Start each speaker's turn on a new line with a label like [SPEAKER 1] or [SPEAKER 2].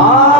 [SPEAKER 1] 아.